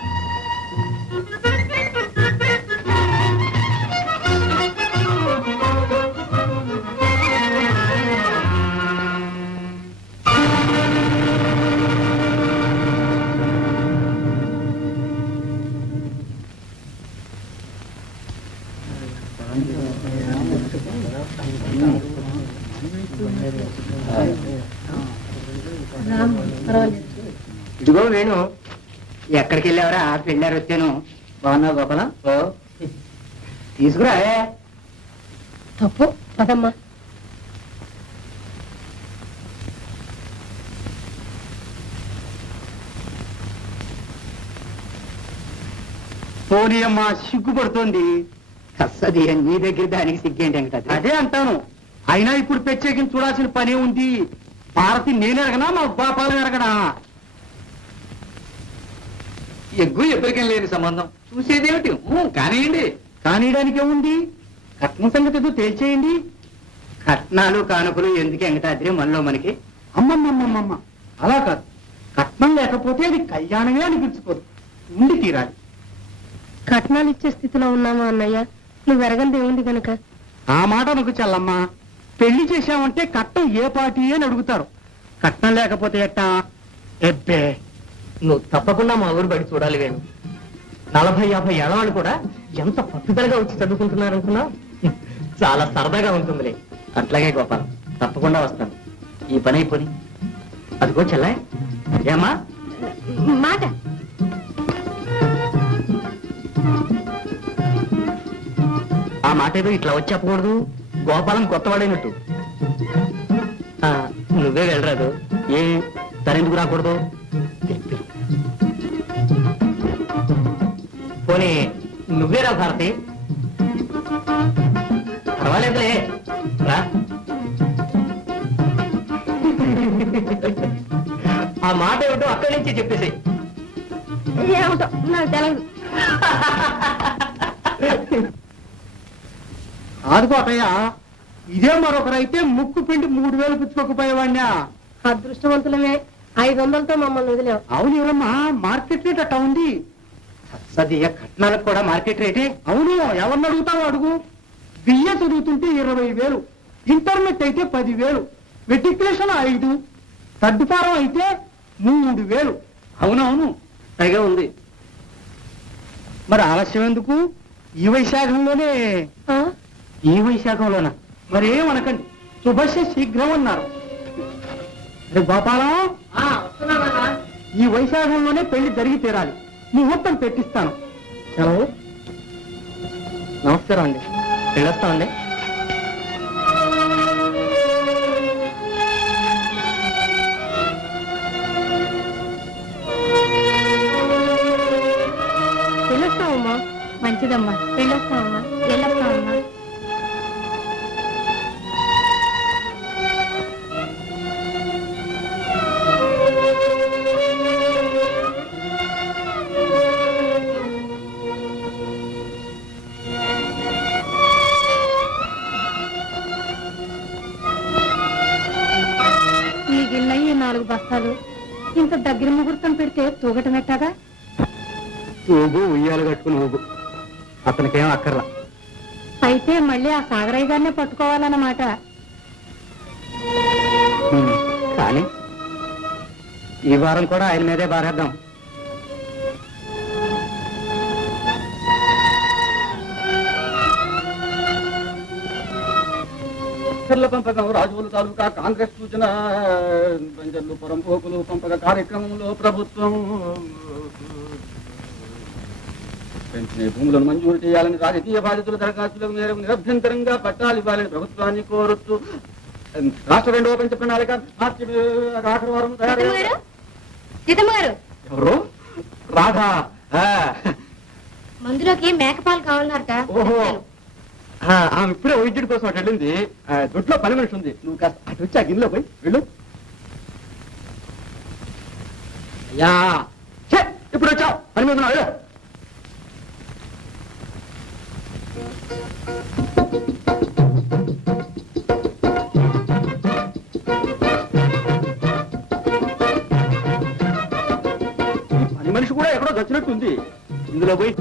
ఇదిగో వేణు, ఎక్కడికి వెళ్ళావరా? పెళ్ళారు వచ్చాను. బాగున్నావు గోపాల? తీసుకురా. తప్పు పదమ్మా. పోనీ అమ్మా, సిగ్గుపడుతోంది. అస్సది నీ దగ్గర దానికి సిగ్గేంటి వెంకట? అదే అంటాను. అయినా ఇప్పుడు ప్రత్యేకించి చూడాల్సిన పనే ఉంది. భారతి నేను ఎరగనా, మా గోపాలం ఎరగనా? ఎగ్గు ఎప్పటికేం లేని సంబంధం. చూసేదేమిటి? కానివ్వండి. కానియడానికి ఏముంది? కట్నం సంగతి ఏదో తేల్చేయండి. కట్నాలు కానుకలు ఎందుకు వెంకటాద్రి మనలో మనకి? అమ్మమ్మమ్మమ్మ, అలా కాదు. కట్నం లేకపోతే అది కళ్యాణమే అనిపించుకోదు, ఉండి తీరాలి. కట్నాలు ఇచ్చే స్థితిలో ఉన్నామా అన్నయ్య? నువ్వు ఎరగంది ఏముంది కనుక. ఆ మాట నాకు చల్లమ్మా. పెళ్లి చేశామంటే కట్నం ఏ పార్టీ అని అడుగుతారు. కట్నం లేకపోతే ఎట్టా? ఎబ్బే, నువ్వు తప్పకుండా మా ఊరు బయట చూడాలి. వేణు, 40-50 ఏళ్ళ వాళ్ళు కూడా ఎంత పట్టుదలగా వచ్చి చదువుకుంటున్నారనుకున్నా. చాలా సరదాగా ఉంటుందిలే. అట్లాగే గోపాల్, తప్పకుండా వస్తాను. ఈ పని అయిపోయి అదిగో చెల్లాయ్. ఏమా మాట? ఆ మాట ఏదో ఇట్లా వచ్చి చెప్పకూడదు. గోపాలం కొత్తవాడైనట్టు. నువ్వే వెళ్ళరాదు. ఏ తనెందుకు రాకూడదు? పోనీ నువ్వేరా భారతి. పర్వాలేదులే రా. ఆ మాట ఏమిటో అక్కడి నుంచి చెప్పేసి. ఏమిటో నాకు తెలియదు. ఆదుకోటయ్యా, ఇదే మరొకరైతే ముక్కు పిండి 3000 పుచ్చుకోకపోయేవాడినా. అదృష్టవంతులమే 500తో మమ్మల్ని వదిలేవు. అవును ఎవరమ్మా, మార్కెట్ రేట్ అట్టా ఉంది. సద్య కట్నాలకు కూడా మార్కెట్ రేటే. అవును, ఎవరిని అడుగుతావు అడుగు. బిఏ చదువుతుంటే 20,000, ఇంటర్మీడియట్ అయితే 10,000, మెట్రికులేషన్ 5, థర్డ్ ఫారం అయితే 3,000. అవునవును, పైగా ఉంది. మరి ఆలస్యం ఎందుకు? ఈ వైశాఖంలోనే. ఈ వైశాఖంలోనా? మరేమనకండి, శుభస్య శీఘ్రం అన్నారు. రే గోపాలం, ఈ వైశాఖంలోనే పెళ్లి జరిగి తీరాలి. ముహూర్తం పెట్టిస్తాను. సెలవు. నమస్కారం అండి, వెళ్ళొస్తామండి. వెళ్ళొస్తావమ్మా. మంచిదమ్మా, వెళ్ళొస్తావమ్మా. వెళ్ళొస్తావమ్మా. మిగిలినవి 4 బస్తాలు. ఇంత దగ్గర ముహూర్తం పెడితే తూగటం ఎట్టాగా? నువ్వు ఉయ్యాలు కట్టుకుని ఊగు, అతనికేం అక్కర్లా. అయితే మళ్ళీ ఆ సాగరయ్య గారినే పట్టుకోవాలన్నమాట. కానీ ఈ వారం కూడా ఆయన మీదే బారేద్దాం. పంపకం రాజువులు తాలూకా కాంగ్రెస్ సూచన బంజర్లు పొరంపోకులు పంపక కార్యక్రమంలో ప్రభుత్వం పెంచిన భూములను మంజూరు చేయాలని రాజకీయ బాధితుల దరఖాస్తులకు మేరకు నిరభ్యంతరంగా పట్టాలు ఇవ్వాలని ప్రభుత్వాన్ని కోరుతూ రాష్ట్ర 2వ పంచ ప్రణాళిక మార్చి ఆఖరి వారం ఎవరు? రాధా. మందులోకి మేకపాలు కావాలన్నారట. ఓహో, ఆమె ఇప్పుడే వైద్యుడి కోసం అటు వెళ్ళింది. దొడ్లో పని మనిషి ఉంది, నువ్వు కాస్త అటు వచ్చి ఆ గిన్నెలో పోయి వెళ్ళు. అయ్యా ఇప్పుడు వచ్చావు, పని మీద ఉన్నావు, వెళ్ళు. పని మనిషి కూడా ఎక్కడో చచ్చినట్టుంది, ఇందులో పోయి.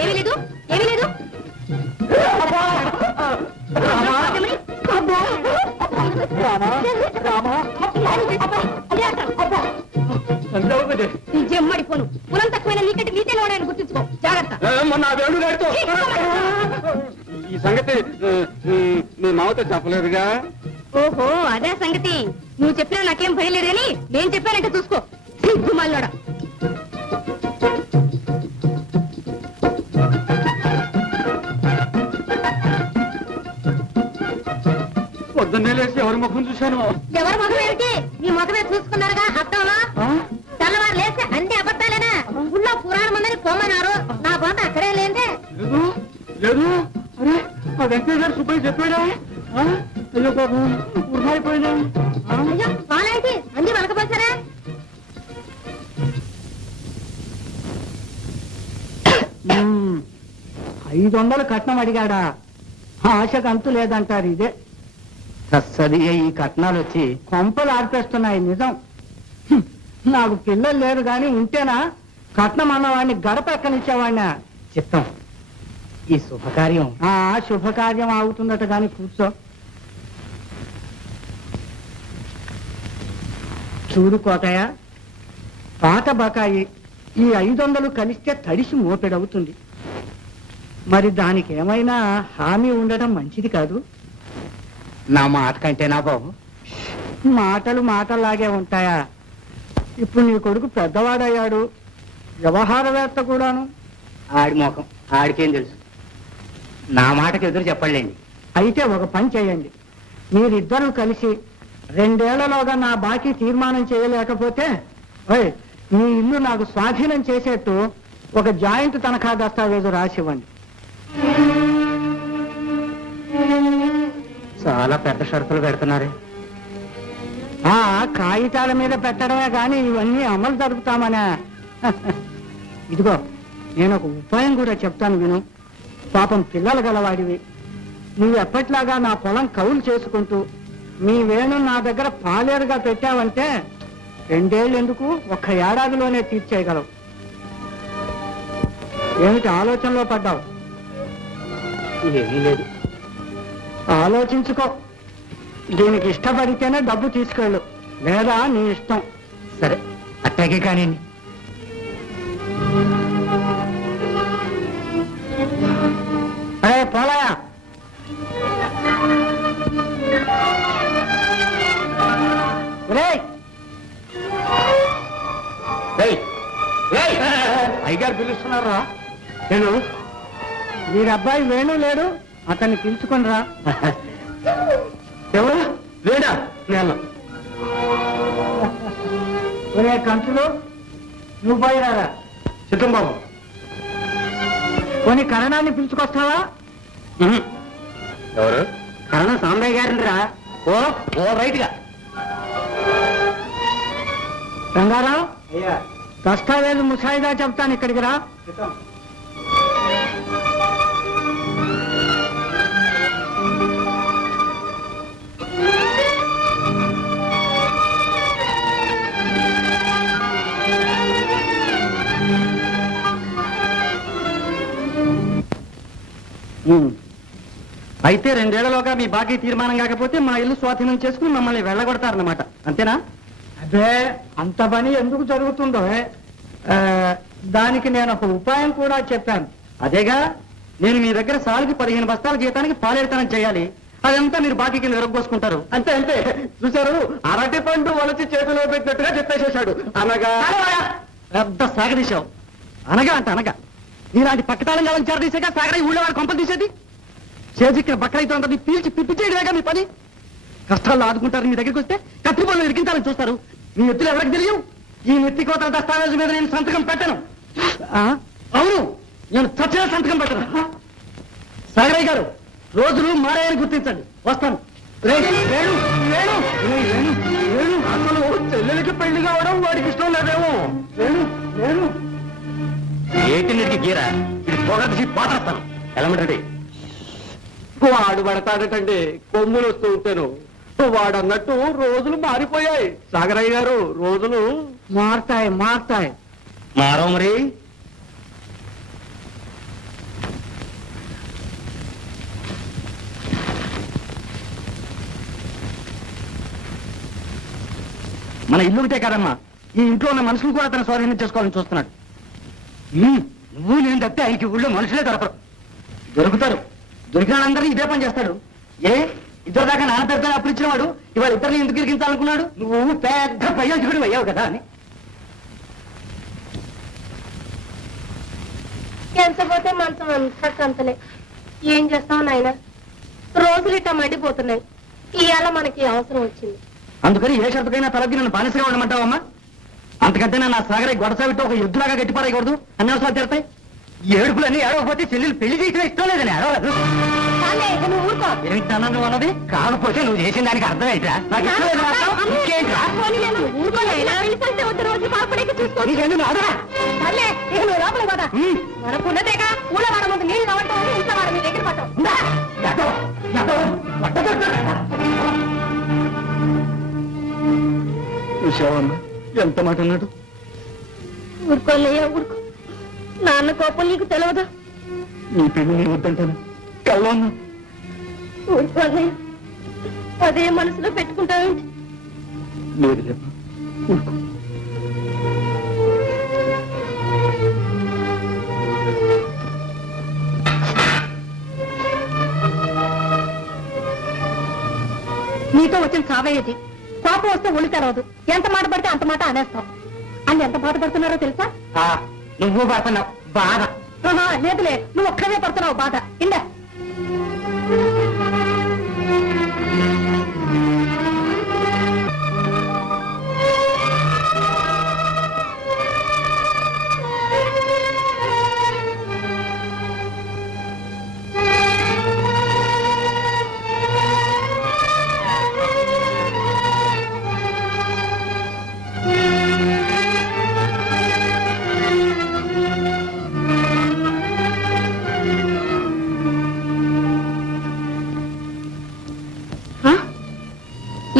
ఏమీ లేదు, ఏమీ లేదు. జమ్మడిపోను, పులం తక్కువైన నీకంటే నీతే లోడని గుర్తుంచుకో, జాగ్రత్త. మొన్న వేణుగారితో ఈ సంగతి మీ మామతో చెప్పలేదుగా. ఓహో, అదే సంగతి. నువ్వు చెప్పినా నాకేం భయం లేదు కానీ నేను చెప్పానంటే చూసుకో, సిగ్గు మల్లోడా. పొద్దున్నే లేచి ఎవరి ముఖం చూశాను. ఎవరి ముఖం ఏమిటి? నీ ముఖమే చూసుకున్నారుగా అర్థంలో. తెల్లవారు లేస్తే అన్ని అబద్ధాలేనా? ఊళ్ళో పురాణం ఉందని పొమ్మన్నారు, నా బాధ అక్కడే లేదే. లేదు లేదు, అరే మా వెంకయ్య గారు సుబ్బయ్య చెప్పాడా? అయ్యో బాబు, ఉర్మాయిపోయినా. అయ్యో వాళ్ళేంటి అన్ని వలకపోసారా? 500 కట్నం అడిగాడా? ఆశకు అంతు లేదంటారు. ఇదే సది ఈ కట్నాలు వచ్చి కొంపలు ఆర్పేస్తున్నాయి. నిజం, నాకు పిల్లలు లేరు గాని ఉంటేనా కట్నం అన్నవాడిని గడప ఎక్కనిచ్చేవాడినా. చిత్తం, ఈ శుభకార్యం శుభకార్యం అవుతుందట గాని కూర్చో. చూడు కోటయ్య, పాత బకాయి ఈ 500 కలిస్తే తడిసి మోపెడవుతుంది. మరి దానికి ఏమైనా హామీ ఉండడం మంచిది కాదు. నా మాట కంటే నా బాబు మాటలు మాటల్లాగే ఉంటాయా? ఇప్పుడు నీ కొడుకు పెద్దవాడయ్యాడు, వ్యవహారవేత్త కూడాను. ఆడి మోకం ఆడికేం తెలుసు. నా మాటకి ఎదురు చెప్పండి. అయితే ఒక పని చేయండి, మీరిద్దరూ కలిసి 2 ఏళ్లలోగా నా బాకీ తీర్మానం చేయలేకపోతే మీ ఇల్లు నాకు స్వాధీనం చేసేట్టు ఒక జాయింట్ తనఖా దస్తావేజు రాసివ్వండి. చాలా పెద్ద షరతులు పెడుతున్నారే. కాగితాల మీద పెట్టడమే కానీ ఇవన్నీ అమలు జరుపుతామనే. ఇదిగో నేను ఒక ఉపాయం కూడా చెప్తాను విను. పాపం పిల్లలు గలవాడివి, నువ్వు ఎప్పట్లాగా నా పొలం కౌలు చేసుకుంటూ మీ వేణు నా దగ్గర పాలేరుగా పెట్టావంటే 2 ఏళ్ళు ఎందుకు 1 ఏడాదిలోనే తీర్చేయగలవు. ఏమిటి ఆలోచనలో పడ్డావు? ఏమీ లేదు. ఆలోచించుకో. దీనికి ఇష్టపడితేనే డబ్బు తీసుకెళ్ళు, లేదా నీ ఇష్టం. సరే అట్టాగే కానీ. పోలాయా, అయ్యగారు పిలుస్తున్నారా? నేను మీరు అబ్బాయి వేణు లేడు, అతన్ని పిలుచుకొని రా. ఎవరు వేడా? నేను ఒరే కంచులు, నువ్వు పోయి రారా. చిత్తం బాబు. కొన్ని కరణాన్ని పిలుచుకొస్తావా? ఎవరు? కరణం సాంబయ్య గారిని రా. ఓ రైట్ గా. రంగారావు, దస్తావేజు ముసాయిదా చెప్తాను, ఇక్కడికి రా. అయితే 2 ఏళ్లలోగా మీ బాకీ తీర్మానం కాకపోతే మా ఇల్లు స్వాధీనం చేసుకుని మమ్మల్ని వెళ్ళగొడతారన్నమాట, అంతేనా? అదే అంత పని ఎందుకు జరుగుతుందో దానికి నేను ఒక ఉపాయం కూడా చెప్పాను. అదేగా, నేను మీ దగ్గర సాలుకి 15 బస్తాల జీతానికి పాలేరుతనం చేయాలి. అదంతా మీరు బాకీ కింద విరగొసుకుంటారు. అంతే అంతే. చూశారు, అరటి పండు వలచి చేతిలో పెట్టినట్టుగా చెప్పేసేశాడు. అనగా పెద్ద సాగదీశావు. అనగా అంట అనగా నీలాంటి పక్కతాళం కావాలని చేరదీసాక సాగర ఊళ్ళో వాడు కొంపలు తీసేది. చేజిక్కిన బక్కలైతే పీల్చి పిప్పిచేయడమేగా మీ పని. కష్టాల్లో ఆదుకుంటారు, మీ దగ్గరికి వస్తే కత్తి పనులు ఇరికించాలని చూస్తారు. మీ ఎత్తులు ఎవరికి తెలియవు. ఈ నెత్తి కోతల దస్తావేజు మీద నేను సంతకం పెట్టను. అవును, నేను చచ్చిన సంతకం పెట్టను. సాగరయ్య గారు, రోజులు మారాయని గుర్తించండి. వస్తాను. అసలు చెల్లెలికి పెళ్లి కావడం వాడికి ఇష్టం లేదేమో. ఏటిన్నిటికి గీరా ఇది పొగసి పాటేస్తాను. ఎలమంటే వాడు పడతాడటండి, కొమ్ములు వస్తూ ఉంటాను. వాడన్నట్టు రోజులు మారిపోయాయి సాగరయ్య గారు. రోజులు మారుతాయి. మారో మరి. మన ఇల్లు ఉంటే కదమ్మా, ఈ ఇంట్లో ఉన్న మనుషులు కూడా తన స్వాధీనం చేసుకోవాలని చూస్తున్నాడు. నువ్వు నేను తప్పితే ఆయనకి ఊళ్ళో మనుషులే దొరకరు. దొరుకుతారు. దొరికిన వాళ్ళందరినీ ఇదే పని చేస్తాడు. ఇద్దరు దాకా నాన్న పెద్ద అప్పుడు ఇచ్చినవాడు ఇవాళ ఇద్దరిని ఎందుకు ఇరికించాలనుకున్నాడు? నువ్వు పెద్ద ప్రయోజకుడు అయ్యావు కదా అని. ఎంతపోతే మంచం అంతా కంతలే. ఏం చేస్తావు నాయన, రోజులు ఇట్లా మండిపోతున్నాయి. ఇవాళ మనకి అవసరం వచ్చింది. అందుకని ఏ షరతుకైనా తలకి నన్ను బానిసగా ఉండమంటావమ్మా? అంతకంటే నా సాగరే గొడసావితో ఒక యుద్ధలాగా గట్టిపారేయకూడదు. అన్ని అవసరాలు తీరతాయి. ఏడుపులన్నీ ఏడవకపోతే చెల్లెలు పెళ్లి చేయడం ఇష్టం లేదని ఏడవలేదు. నువ్వు ఊరుకో. ఏమిటి అన్నా నువ్వు అన్నది? కాకపోతే నువ్వు చేసిన దానికి అర్థం ఏంట్రా? నాకు ఇష్టం లేదు మాత్రం. ఇంకేంట్రా? ఊరుకో నాయనా, వెళ్ళిపోతే వద్దు, రోజు బాగుపడేకి చూసుకో. నీకెందుకు ఆదరా? సర్లే, ఇక నువ్వు లోపల పోదా. మనకున్నదేగా ఊళ్ళ వాడ ముందు నీళ్ళు నవ్వటం, ఇంట్లో వాడ మీ దగ్గర పట్టం. చూసావమ్మా ఎంత మాట అన్నాడు? ఊరుకోలేయా, ఊరుకో. నాన్న కోపం నీకు తెలియదు. నీ పెళ్లి నేను వద్దంటాను. కల్లో ఉన్నా. ఊరుకోలేయా, అదే మనసులో పెట్టుకుంటావేంటి? లేదు లేమ్మా, ఊరుకో. నీతో వచ్చిన సావేది కోపం వస్తే ఒళ్ళు తెరవదు. ఎంత మాట పడితే అంత మాట అనేస్తాం. అని ఎంత బాధపడుతున్నారో తెలుసా? నువ్వు పడుతున్నావు బాధ. లేదులే, నువ్వు ఒక్కడే పడుతున్నావు బాధ. ఇందా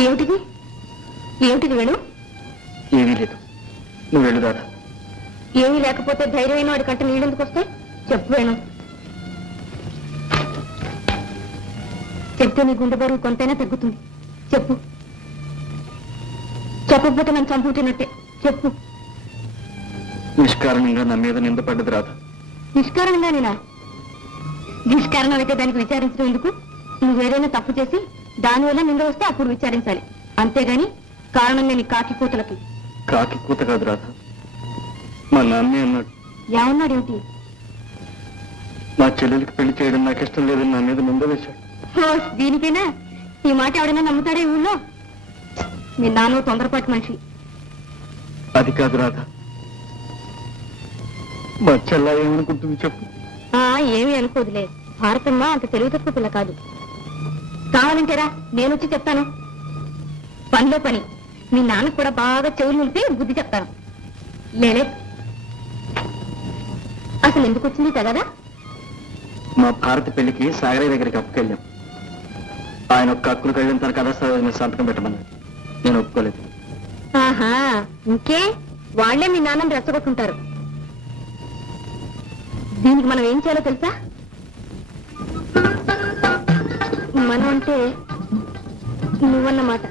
ఏమిటిది? ఏమిటిది వేణు? ఏమీ లేదు, నువ్వు వెళ్ళు రాధా. ఏమీ లేకపోతే ధైర్యమైన వాడి కంటే నీళ్ళెందుకు వస్తాయి? చెప్పు వేణు. చెప్తే నీ గుండె బరువు కొంతైనా తగ్గుతుంది. చెప్పు. చెప్పకపోతే నన్ను చంపుతున్నట్టే. చెప్పు. నిష్కారణంగా నా మీద నిందపడ్డది రాధా. నిష్కారణంగా నేనా? నిష్కారణం అయితే దానికి విచారించడం ఎందుకు? నువ్వేదైనా తప్పు చేసి దానివల్ల నింద వస్తే అప్పుడు విచారించాలి. అంతేగాని కారణం లేని కాకి కూతలకి. కాకి కూత కాదు రాధా, మా నాన్నే అన్నాడు. ఏమన్నాడు? ఏమిటి? మా చెల్లెలికి పెళ్లి చేయడం నాకు ఇష్టం లేదని నా మీద నింద వేశాడు. దీనికైనా ఈ మాట ఎవడైనా నమ్ముతాడే ఊళ్ళో? మీ నాన్న తొందరపాటు మనిషి. అది కాదు రాధా, మా చెల్ల ఏమనుకుంటుంది చెప్పు. ఏమీ అనుకోదులే. భారతమ్మ అంత తెలివి తక్కువ పిల్ల కాదు. కావాలంటేరా నేను వచ్చి చెప్తాను. పనిలో పని మీ నాన్నకు కూడా బాగా చెవులు నిలిపి బుద్ధి చెప్తాను. లేలే, అసలు ఎందుకు వచ్చింది కదా? మా భారతి పెళ్లికి సాగరయ్య దగ్గరికి అప్పుకెళ్ళాం. ఆయన ఒక్క హక్కులు కలిగిన తన కథ సంతకం పెట్టమన్నాడు. నేను ఒప్పుకోలేదు. ఆహా, ఇంకే వాళ్లే మీ నాన్నని రెచ్చగొట్టుంటారు. దీనికి మనం ఏం చేయాలో తెలుసా? మనం అంటే నువ్వన్నమాట.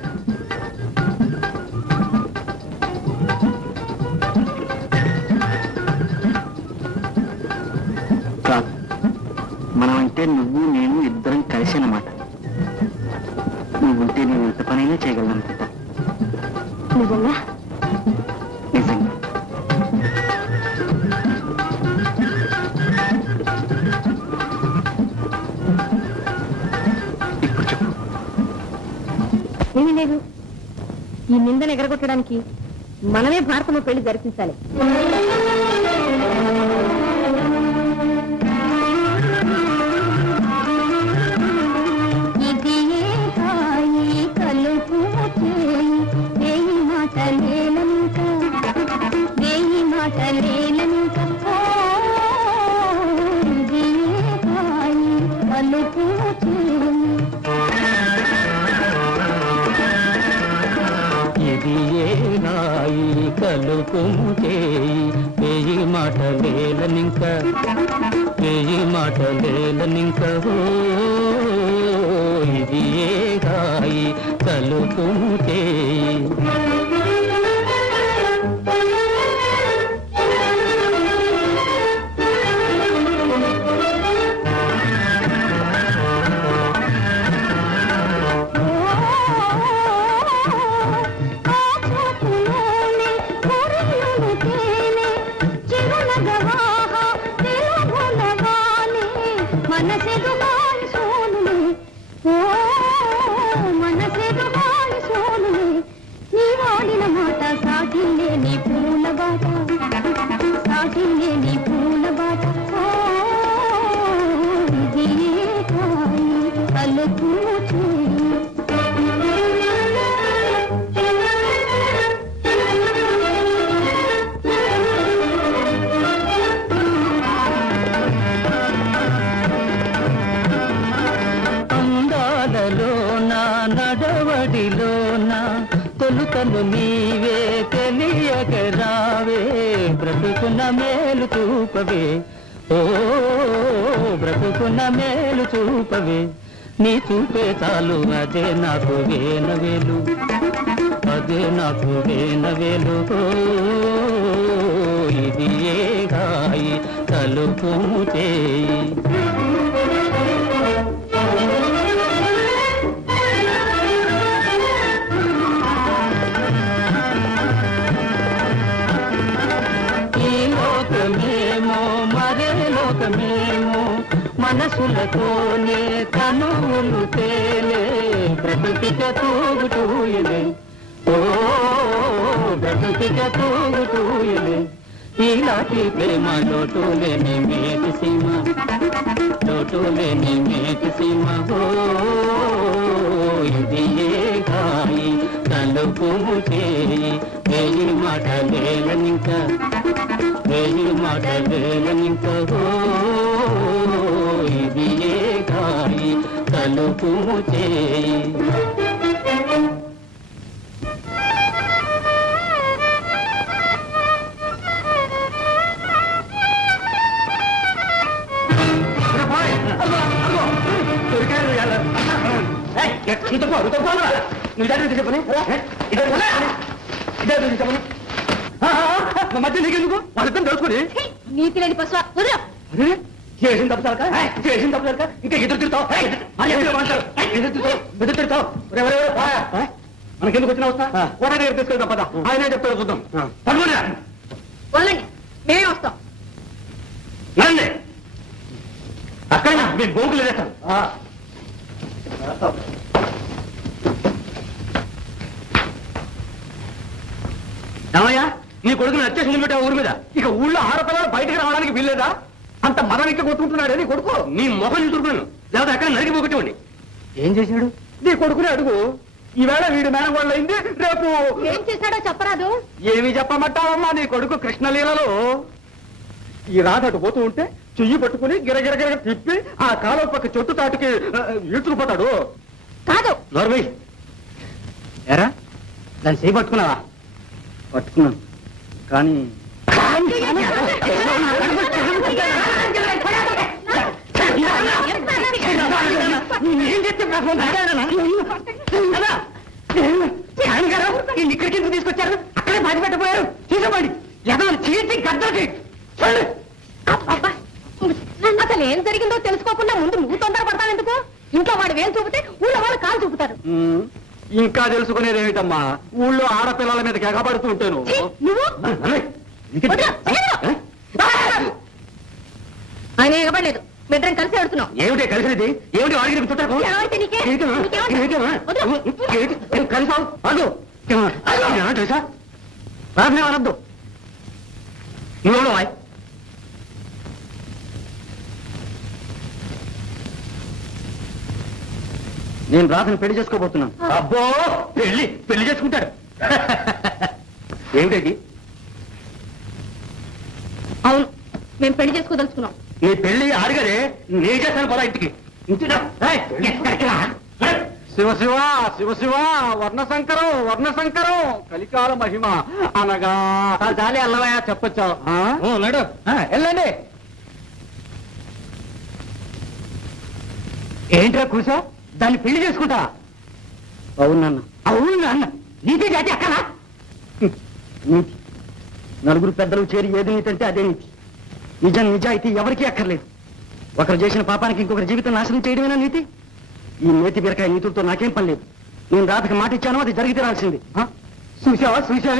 కాదు, మనం అంటే నువ్వు నేను ఇద్దరం కలిసి అన్నమాట. నువ్వుంటే నేను ఎంత పనైనా చేయగలను అనుకుంటా. నిజంగా? నిజంగా. ఇప్పుడు చెప్పు. ఏమీ లేదు. ఈ నిందను ఎగరగొట్టడానికి మనమే భారతంలో పెళ్లి జరిపించాలి. వేయి మాటలేలనింక వేయి మాటలేలనింక ఇది ఏ హాయి కలుపుము చేయి. తొలుతను నీవే తెలియక రావే బ్రతుకున్న మేలు చూపవే. ఓ బ్రతుకున్న మేలు చూపవే. నీ చూపే చాలు అదే నాకు వేనవేలు, అదే నాకు వేనవేలు. ఇది ఏ హాయి తలుపు చేయి. మేము మనసులతోనే తనువులు తేలే ప్రకృతిక తూగుటూయలే ఓ ప్రకృతిక తూగుటూయలే ఈనాటి ప్రేమ లోటు లేని మేటి సీమ లోటు లేని మేటి సీమ ఓ ఇది ఏ గాయి తలుపు చేయి వేయి మాట లేలనింక వేయి మాట లేలనింక ఓ ఇది ఏ గాయి తలుపు చేయి మధ్య నీకెందుకు వాళ్ళిద్దరు తెలుసుకుని నీతి లేని పశువా వదలు. చేసిన తప్పు సరక ఇంకా ఎదురు తిరుగుతావు ఎదురు తిరుగుతావు మనకెందుకు వచ్చిన వస్తా కోట దగ్గర తీసుకెళ్తాం పద ఆయనే చెప్తాడు చూద్దాం వదలండి, మేమే వస్తాం. రండి అక్కడ మేము బొంకులు వేస్తాం ఏమయ్యా నీ కొడుకుని అత్యవసరం పెట్టా ఊరి మీద ఇక ఊళ్ళో ఆడపిల్లలు బయటకు రావడానికి వీల్లేదా అంత మదం ఎక్క కొట్టుకుంటున్నాడే నీ కొడుకు నీ మొహం చూసుకున్నాను లేకపోతే అక్కడ నరికి పోగొట్టండి ఏం చేశాడు నీ కొడుకునే అడుగు ఈవేళ వీడి మేనగోళ్ళు అయింది రేపు ఏం చేశాడో చెప్పరాదు. ఏమి చెప్పమంటావమ్మా నీ కొడుకు కృష్ణలీలలో ఈ రాధ అటు పోతూ ఉంటే చెయ్యి పట్టుకుని గిరగిరగిర తిప్పి ఆ కాలువ పక్క చెట్టు తాటికి ఈడ్చుకుపోతాడు. కాదు నోర్మై ఎరా దాన్ని చేయి పట్టుకున్నావా పట్టుకున్నాను కానీ ఇక్కడికి ఎందుకు తీసుకొచ్చారు అక్కడే బాధ పెట్టపోయారు తీసుకోండి ఏదో చీటి గద్దకి అబ్బా, అసలు ఏం జరిగిందో తెలుసుకోకుండా ముందు నువ్వు తొందరపడతావు ఎందుకు? ఇంట్లో వాడు వేలు చూపితే ఊళ్ళో వాళ్ళు కాలు చూపుతారు. ఇంకా తెలుసుకునేది ఏమిటమ్మా ఊళ్ళో ఆడపిల్లల మీద ఎగబడుతూ ఉంటాను ఛీ, నువ్వు వదలు, వదలు. ఆయన ఎగబడలేదు, మిద్దరం కలిసి ఆడుతున్నాం. ఏమిటి కలిసినది ఏమిటి వాడికి చుట్టాకు ఏమంటే నీకే? నీకేమంటే? కలిసావు అదు తెలుసా రాజనే అనద్దు నువ్వు నేను రాధను పెళ్లి చేసుకోబోతున్నాను. అబ్బో పెళ్లి చేసుకుంటాడు ఏమిటి అవును, మేము పెళ్లి చేసుకోదలుచుకున్నాం. నీ పెళ్లి ఆడగదే నీ చేస్తాను పదా ఇంటికి శివ శివ శివ శివ వర్ణశంకరం కలికాల మహిమ అనగా చాలే అల్లవయ్య చెప్పొచ్చావు నడు వెళ్ళండి. ఏంట్రా కూర్చో దాన్ని పెళ్లి చేసుకుంటా అవును నాన్న నీతి జాతి అక్కడా నీతి నలుగురు పెద్దలు చేరి ఏది నీతి అంటే అదే నీతి నిజాయితీ ఎవరికీ అక్కర్లేదు ఒకరు చేసిన పాపానికి ఇంకొకరి జీవితం నాశనం చేయడమేనా నీతి ఈ నేతి బీరకాయ నీతులతో నాకేం పని లేదు నేను రాతకి మాట ఇచ్చాను అది జరిగి తీరాల్సింది చూసావా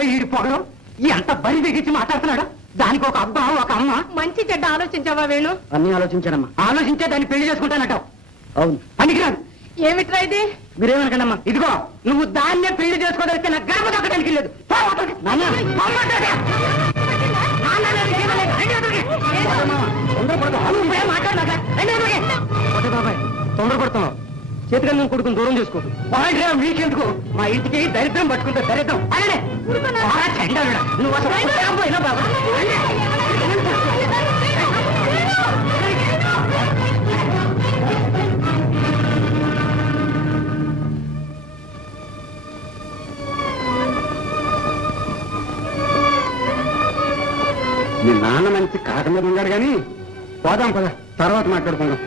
ఈ పొగడం ఈ అంత బరి దిగించి మాట్లాడుతున్నాడు దానికి ఒక అబ్బా ఒక అమ్మ మంచి చెడ్డ ఆలోచించావా వేణు? అన్ని ఆలోచించానమ్మా ఆలోచించే దాన్ని పెళ్లి చేసుకుంటానటావు అవును పనికిరాదు ఏమిట్రా ఇది? మీరేమనకండమ్మా ఇదిగో నువ్వు దాన్నే పెళ్లి చేసుకోదలిస్తే నాకు గర్భ దక్కడానికి లేదు తొందరపడుతున్నావు చేతిగా నువ్వు కొడుకుని దూరం చేసుకో మీకెందుకు మా ఇంటికి దరిద్రం పట్టుకుంటే దరిద్రం నువ్వు అసలు బాబా మీ నాన్న మంచి కాక మీద ఉన్నాడు కానీ పోదాం పద తర్వాత మాట్లాడుకుందాం